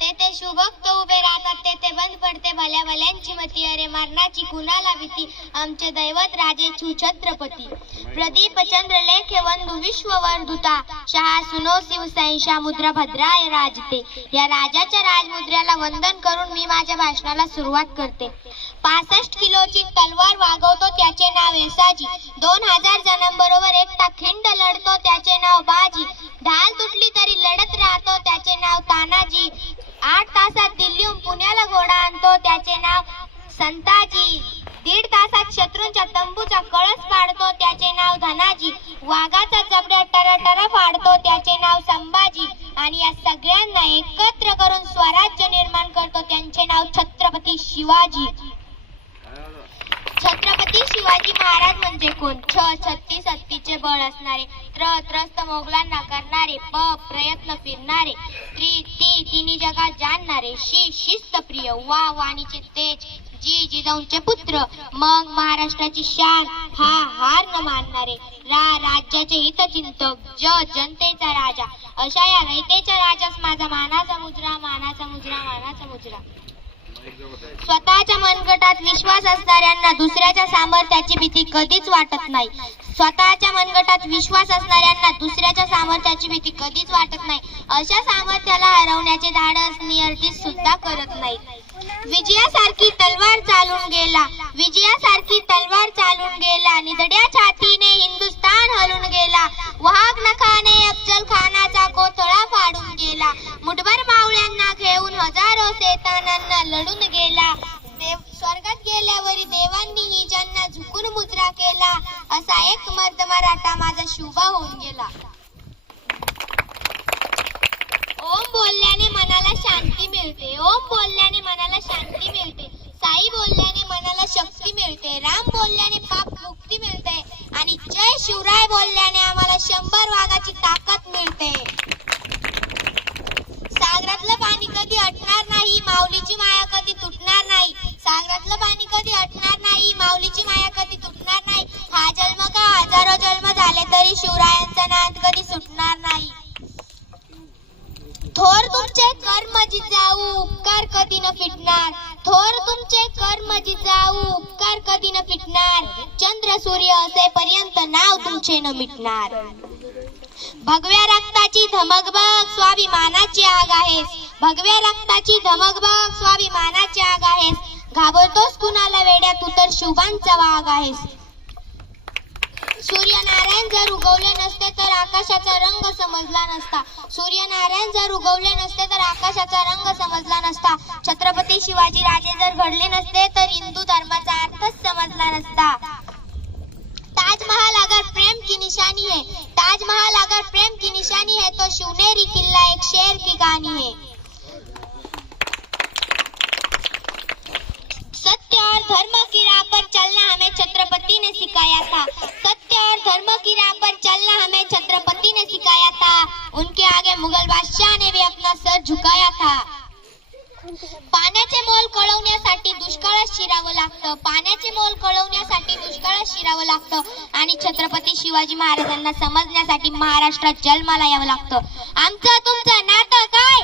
तेथे शुभक्त उभे राहतात, तेथे बंद पडते भल्या भल्यांची मती. अरे मरणाची कुणाला भीती, आमचे दैवत राजे छत्रपती. प्रदीप चंद्र लेखे वंदू विश्ववर दूता, शहा सुनो शिव सैंशा मुद्रा भद्राय राजते. या राजाच्या राजमुद्र्याला वंदन करून मी माझ्या भाषणाला सुरुवात करते. 65 किलोची तलवार वागवतो त्याचे नाव येसाजी. 2000 जणांबरोबर एकटा खिंड लढतो त्याचे नाव बाजी. ढाल तुटली तरी लढत राहतो त्याचे नाव तानाजी. 8 तासात दिल्लीहून पुण्याला घोडा आणतो त्याचे नाव संताजी. 1.5 तासात शत्रूंच्या तंबूचा कळस पाडतो त्याचे नाव धनाजी. वाघाचा जबड्या टराटरा फाडतो त्याचे नाव संभाजी. आणि या सगळ्यांना एकत्र करून स्वराज्य निर्माण करतो त्यांचे नाव छत्रपती शिवाजी. छत्रपती शिवाजी महाराज म्हणजे कोण? छत्तीस हत्तीचे बळ असणारे, त्रस्त मोगलांना करणारे, प्रयत्न फिरणारे, तिन्ही जगात जाणणारे, शिस्तप्रिय, वाणीचे तेज, जिजाऊंचे पुत्र, मग महाराष्ट्राची शान, हार न मानणारे, राज्याचे हितचिंतक, जनतेचा राजा. अशा या रयतेच्या राजास माझा मानाचा मुजरा, मानाचा मुजरा, मानाचा मुजरा. स्वतःच्या मनगटात विश्वास असणाऱ्यांना दुसऱ्याच्या सामर्थ्याची भीती कधीच वाटत नाही. स्वतःच्या मनगटात विश्वास असणाऱ्यांना दुसऱ्याच्या सामर्थ्याची भीती कधीच वाटत नाही. अशा सामर्थ्याला हरवण्याचे धाडस नियतीच सुद्धा करत नाही. विजयासारखी तलवार चालून गेला, विजयासारखी तलवार चालून गेला, निधड्या छातीने हिंदुस्तान हलून गेला. वाघ नखाने अफजल खानाचा कोथळा फाडून गेला. मुठभर मावळ्यांना घेऊन हजारो सैतानांना लढून गेला. स्वर्गात गेल्यावरी देवांनीही ज्यांना झुकून मुजरा केला, असा एक मर्द मराठा माझा शुभा होऊन गेला. ओम बोलल्याने मनाला शांती मिळते, ओम बोलल्याने मनाला शांती मिळते. साई बोलल्याने मनाला शक्ती मिळते. राम बोलल्याने पाप मुक्ती मिळते. आणि जय शिवराय बोलल्याने आम्हाला 100 वाघाची ताकद मिळते. सागरातलं पाणी कधी अटणार नाही, माऊलीची माया कधी तुटणार नाही. सागरातलं पाणी कधी अटणार नाही, माऊलीची माया कधी तुटणार नाही. हा जन्म का हजारो जन्म झाले तरी शिवरायांचा नाद कधी सुटणार नाही. थोर तुमचे कर्म जिजाऊ, उपकार कधी न फिटणार. थोर तुमचे कर्म जिजाऊ, उपकार कधी न फिटणार. चंद्र सूर्य असेपर्यंत नाव तुमचे न मिटणार. भगव्या रक्ताची धमक बघ, स्वाभिमानाची आग आहेस. भगव्या रक्ताची धमक बघ, स्वाभिमानाची आग आहेस. घाबरतोस कुणाला वेड्या, तू तर शुभांचा वाघ आहेस. सूर्यनारायण जर उगवले नसते तर आकाशाचा रंग समजला नसता. सूर्यनारायण जर उगवले नसते तर आकाशाचा रंग समजला नसता. छत्रपती शिवाजी राजे जर घडले नसते तर हिंदू धर्माचा अर्थच समजला नसता. ताजमहल अगर प्रेम की निशानी है, ताजमहल अगर प्रेम की निशानी है तो शिवनेरी किला एक शेर की कहानी है. सत्य और धर्म की राह पर चलना हमें छत्रपति ने सिखाया था. सत्य और धर्म की राह पर चलना हमें छत्रपति ने सिखाया था. उनके आगे मुगल बादशाह ने भी अपना सर झुकाया था. पाण्याचे मोल कळवण्यासाठी दुष्काळात शिरावं लागतं. पाण्याचे मोल कळवण्यासाठी दुष्काळात शिरावं लागतं. आणि छत्रपती शिवाजी महाराजांना समजण्यासाठी महाराष्ट्रात जन्माला यावं लागतं. आमचं तुमचं नातं काय?